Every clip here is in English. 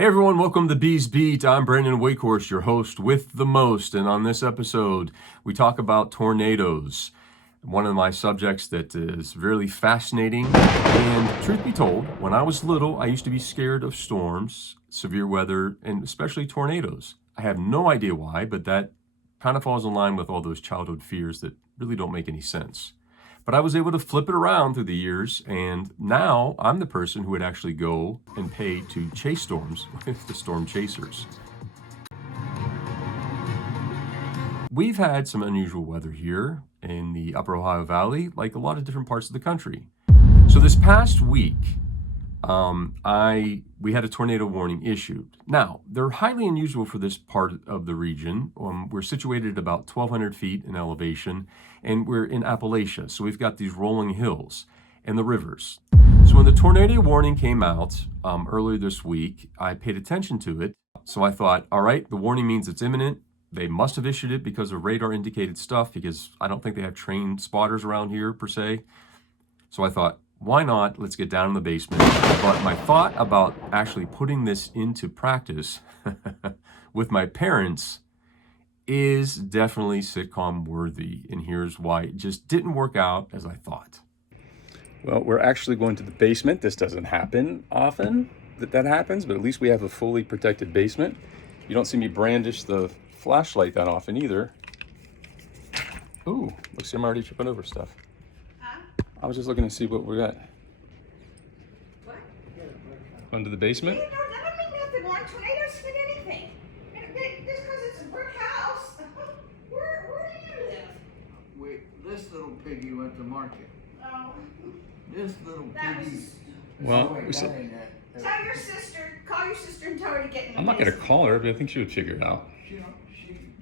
Hey everyone, welcome to Bees Beat. I'm Brandon Weghorst, your host with the most. And on this episode, we talk about tornadoes. One of my subjects that is really fascinating. And truth be told, when I was little, I used to be scared of storms, severe weather, and especially tornadoes. I have no idea why, but that kind of falls in line with all those childhood fears that really don't make any sense. But I was able to flip it around through the years, and now I'm the person who would actually go and pay to chase storms with the storm chasers. We've had some unusual weather here in the Upper Ohio Valley, like a lot of different parts of the country. So this past week, we had a tornado warning issued. Now, they're highly unusual for this part of the region. We're situated at about 1,200 feet in elevation, and we're in Appalachia. So we've got these rolling hills and the rivers. So when the tornado warning came out earlier this week, I paid attention to it. So I thought, all right, the warning means it's imminent. They must have issued it because of radar indicated stuff, because I don't think they have trained spotters around here per se. So I thought, why not? Let's get down in the basement. But my thought about actually putting this into practice with my parents is definitely sitcom worthy. And here's why it just didn't work out as I thought. Well, we're actually going to the basement. This doesn't happen often that happens, but at least we have a fully protected basement. You don't see me brandish the flashlight that often either. Ooh, looks like I'm already tripping over stuff. I was just looking to see what we got. What? Under the basement? Hey, no, that don't mean nothing. One tornadoes hit anything. Just because it's a brick house. Where do you live? Wait, this little piggy went to market. Oh. This little That piggy. was- Well, Wait, we that said, ain't it. Call your sister and tell her to get in the I'm not going to basement. call her, but I think she would figure it out. She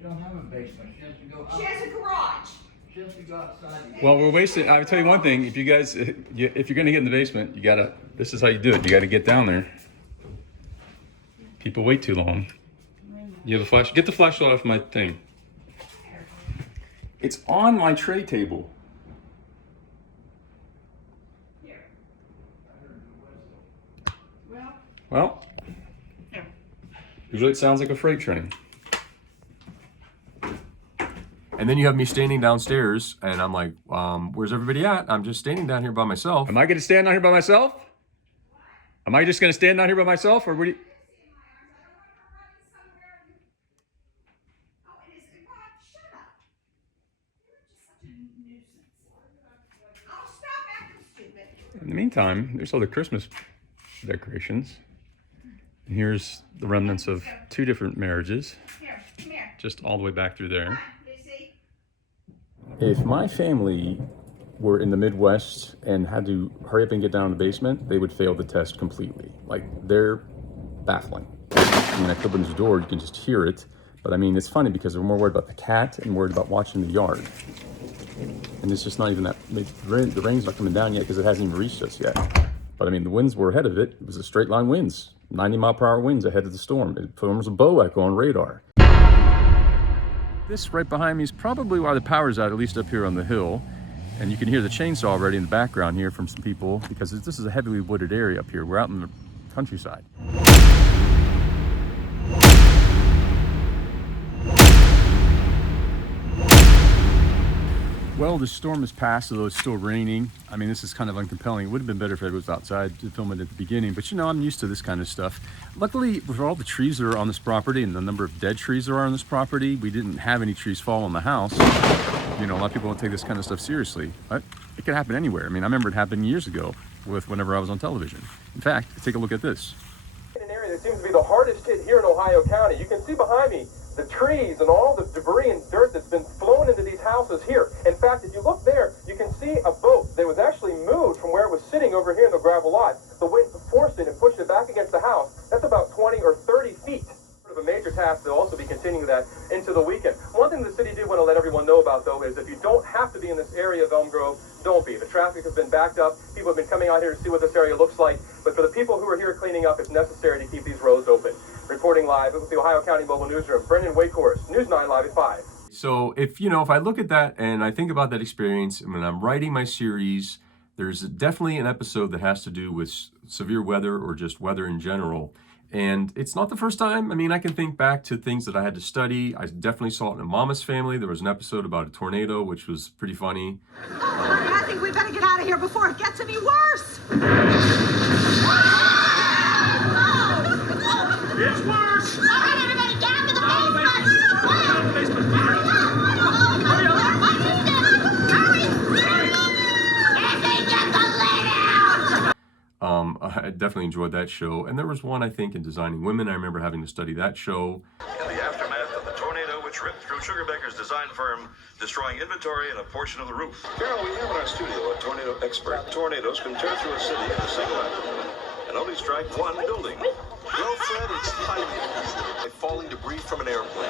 don't have a basement. She has to go out. She has a garage. She has to go outside. Well, we're wasting. I'll tell you one thing. If you guys, if you're going to get in the basement, you got to, this is how you do it. You got to get down there. People wait too long. You have a flash? Get the flashlight off my thing. It's on my tray table. Here. Well, Well, here. usually it sounds like a freight train. And then you have me standing downstairs, and I'm like, where's everybody at? I'm just standing down here by myself. Am I going to stand down here by myself? Am I just going to stand down here by myself, or what do you... Oh, it is. Shut up. You're just such a nuisance. I'll stop acting stupid. In the meantime, there's all the Christmas decorations. And here's the remnants of two different marriages, Here, come here. just all the way back through there. Come on, Lucy. If my family were in the Midwest and had to hurry up and get down in the basement, they would fail the test completely. Like, they're baffling. I mean, I open the door, you can just hear it. But I mean, it's funny because they're more worried about the cat and worried about watching the yard. And it's just not even that, the rain's not coming down yet because it hasn't even reached us yet. But I mean, the winds were ahead of it. It was a straight line winds, 90-mile-per-hour winds ahead of the storm. It forms a bow echo on radar. This right behind me is probably why the power's out, at least up here on the hill. And you can hear the chainsaw already in the background here from some people, because this is a heavily wooded area up here. We're out in the countryside. Well, the storm has passed, although it's still raining. I mean, this is kind of uncompelling. It would have been better if I was outside to film it at the beginning, but you know, I'm used to this kind of stuff. Luckily, with all the trees that are on this property and the number of dead trees there are on this property, we didn't have any trees fall on the house. You know, a lot of people don't take this kind of stuff seriously, but it could happen anywhere. I mean, I remember it happening years ago whenever I was on television. In fact, take a look at this. In an area that seems to be the hardest hit here in Ohio County. You can see behind me the trees and all the debris and dirt that's been flown into these houses here. In fact, if you look there, you can see a boat that was actually moved from where it was sitting over here in the gravel lot. The wind forced it and pushed it back against the house. That's about 20 or 30 feet. Sort of a major task. They'll also be continuing that into the weekend. One thing the city did want to let everyone know about, though, is if you don't have to be in this area of Elm Grove, don't be. The traffic has been backed up. People have been coming out here to see what this area looks like. But for the people who are here cleaning up, it's necessary to keep these roads open. Reporting live with the Ohio County Mobile Newsroom, Brendan Weghorst, News 9 Live at 5. So if I look at that and I think about that experience, and when I'm writing my series, there's definitely an episode that has to do with severe weather or just weather in general. And it's not the first time. I mean, I can think back to things that I had to study. I definitely saw it in a Mama's Family. There was an episode about a tornado, which was pretty funny. I think we better get out of here before it gets any worse. It's worse! All right, everybody, down to the Down the basement. basement! Down the basement! Hurry up! I definitely enjoyed that show. And there was one, I think, in Designing Women. I remember having to study that show. In the aftermath of the tornado which ripped through Sugarbaker's design firm, destroying inventory and a portion of the roof. Carol, we have in our studio a tornado expert. Tornadoes can tear through a city in a single afternoon and only strike one building. Well, Fred, it's highly like falling debris from an airplane.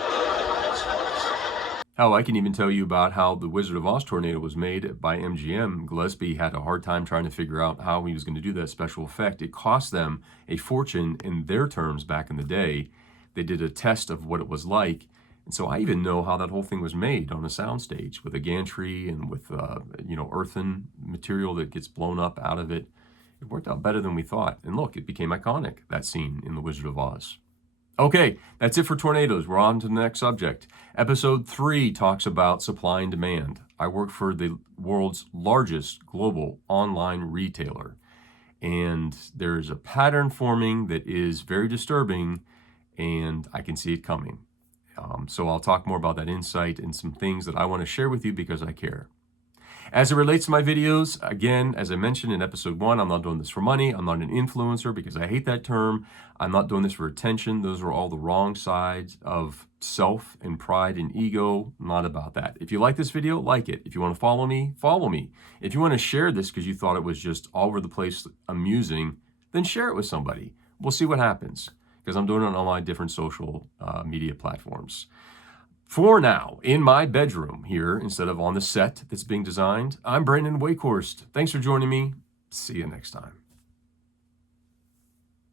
Hell, I can even tell you about how the Wizard of Oz tornado was made by MGM. Gillespie had a hard time trying to figure out how he was going to do that special effect. It cost them a fortune in their terms back in the day. They did a test of what it was like. And so I even know how that whole thing was made on a soundstage with a gantry and with, earthen material that gets blown up out of it. It worked out better than we thought. And look, it became iconic, that scene in The Wizard of Oz. Okay, that's it for tornadoes. We're on to the next subject. Episode 3 talks about supply and demand. I work for the world's largest global online retailer, and there's a pattern forming that is very disturbing, and I can see it coming. So I'll talk more about that insight and some things that I want to share with you because I care. As it relates to my videos, again, as I mentioned in episode 1, I'm not doing this for money. I'm not an influencer because I hate that term. I'm not doing this for attention. Those are all the wrong sides of self and pride and ego. I'm not about that. If you like this video, like it. If you want to follow me, follow me. If you want to share this because you thought it was just all over the place amusing, then share it with somebody. We'll see what happens because I'm doing it on all my different social media platforms. For now, in my bedroom here, instead of on the set that's being designed, I'm Brandon Weghorst. Thanks for joining me. See you next time.